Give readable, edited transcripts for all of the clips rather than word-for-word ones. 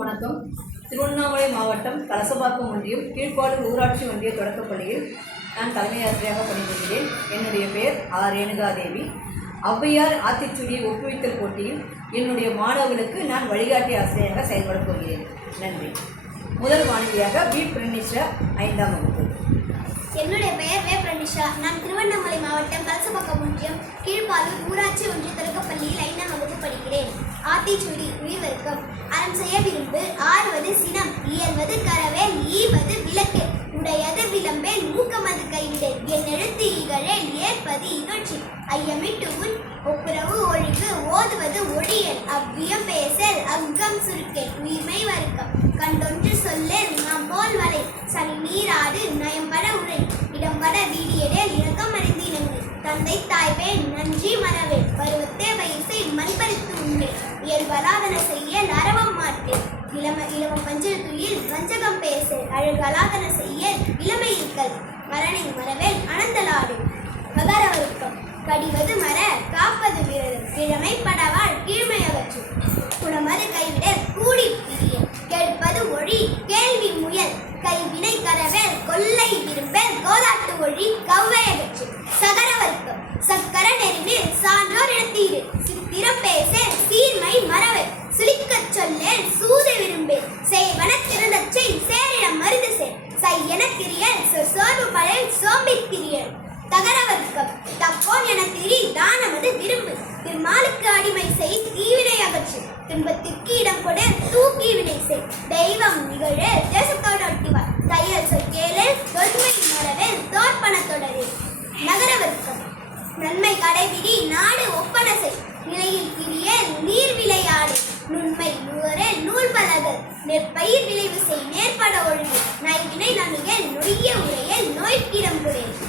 வணக்கம். திருவண்ணாமலை மாவட்டம் கலசபாக்கம் ஒன்றியம் கீழ்ப்பாடு ஊராட்சி ஒன்றிய தொடக்கப்பள்ளியில் நான் தலைமை ஆசிரியராக பணிபுரிகிறேன். என்னுடைய பெயர் ஆர் ரேணுகாதேவி. ஔவையார் ஆத்திச்சூடியை ஒப்புவித்தல் போட்டியில் என்னுடைய மாணவர்களுக்கு நான் வழிகாட்டி ஆசிரியராக செயல்படப் போகிறேன். நன்றி. முதல் மாணவியாக பி பிரனிஷா, 5ஆம் வகுப்பு. என்னுடைய பெயர் வே பிரனிஷா. நான் திருவண்ணாமலை மாவட்டம் கலசபாக்கம் ஒன்றியம் கீழ்ப்பாலூர் ஊராட்சி ஒன்றிய தொடக்கப்பள்ளியில் 5ஆம் வகுப்பு படிக்கிறேன். ஆத்திச்சூடி உயிர்வர்க்கம். அறம் செய்ய விரும்பு, ஆறுவது சினம், இயல்வது கரவேல், ஈவது விளக்கு, உடையது விளம்பேல், ஊக்கமது கைவிடல், என் எழுத்து இகழேல், ஏற்பது இகழ்ச்சி, ஐயமிட்டு உன் ஒப்புரவு ஒழுகு, ஓதுவது ஒழியல், அவ்வியம் பேசல், அக்கம் சுருக்கேல், உயிர்மை வருக்கம், கண்டொன்று சொல்லல், நாம் போல் வலை, சனி நீராடு, நயம்பட உரை, இடம்பட வீடியடேல், இரக்கம் அறிந்தினங்கு, தந்தை தாய்வேல், நன்றி மறவேல், பருவத்தே வயசை மண்பறித்து உண்டு, இயல்பலாதன செய்யல், அறவம் மாட்டேன், இளம பஞ்சல் துயில், வஞ்சகம் பேசல், அழகலாதன செய்யல், இளமை இருக்கல், மரணை மறவேல், அனந்தலாடு, மகரவருக்கம். கடிவது மர, காப்பது விரதம், கிழமை படவாள், கீழ்மை அகற்று, குணமது கைவிட, கூடி பிரிய, கேட்பது ஒழி, கேள்வி முயல், கைவினை கரவேல், கொல்லை விரும்பல், கோதாட்டு ஒழி, கவ்வை அகற்று, சகரவர்க்கம். சக்கர நெறிவில் சான்றோர் இடத்தீடு, சித்திரம் பேச, சீர்மை மறவேல், சுளிக்கச் சொல்லேல், சூத விரும்பேல், செய்வன திறந்தச்சை, சேரிடம் மருந்து சேர், செய்யன திரியல், சோர்வு பழைய சோம்பித் திரியல், தகரவர்க்கம். தப்போன் என திரி, தானமது விரும்பு, திருமாலுக்கு அடிமை செய், தீவினை அகற்று, துன்பத்திற்கு இடம் கொடு, தூக்கி வினை செய், தெய்வம் நிகழ, தேசத்தோடு ஒட்டிவார், தையல் சொல் கேளல், தொன்மை மறவேல், தோற்பன தொடரே, நகரவர்க்கம். நன்மை கடைபிடி, நாடு ஒப்பன செய், நிலையில் திரியல், நீர் விளையாடு, நுண்மை நுகரல், நூல் பலகல், நெற்பயிர் விளைவு செய், நேர்பட ஒழுங்கு, நைவினை நணுகல், நொய்ய உரையல், நோய்க்கிடம் குறையல்,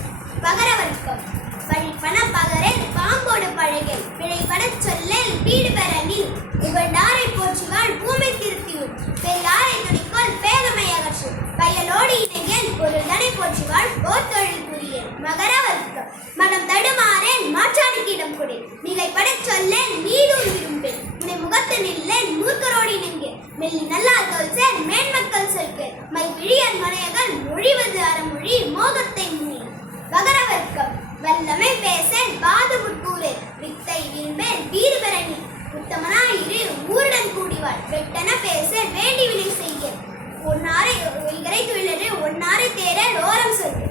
பகரவர்க்கம். பழிப்பன பகரல், பாம்போடு பழகல், பிழைப்படச் சொல்லல், வீடு பெற நில், இவண்டாரை போற்றுவாள், பூமை திருத்தியுள், பெல்லாரை துணிக்கோள், பேதமை அகற்று, வயலோடு இணையல், பொருள்தனை போற்றுவாள், போர் தொழில் புரியல், மகரவர்க்கம். மனம் தடுமாறேன், மாற்றானுக்கு இடம் கொடு, மிகைப்படச் சொல்லல், நீடூர் விரும்பேன், உன்னை முகத்து நில்லன், மூர்க்கரோடு இணங்கு, மெல்லி நல்லார் தோல்சேர், மேன்மக்கள் சொல்க, மை விழியர் மனையகள், மொழிவது அறமொழி, மோகத்தை முனி, வகரவர்க்கம். வல்லமை பேசல், வாது முட்கூறு, வித்தை விரும்பேல், வீறு பெறனி, உத்தமனாயிரு, ஊருடன் கூடிவாள், வெட்டன பேச, வேண்டி வினை செய்ய, ஒன்னாரை இகரை துயிலரு, ஒன்னாரை தேர, ஓரம் சொல்லு,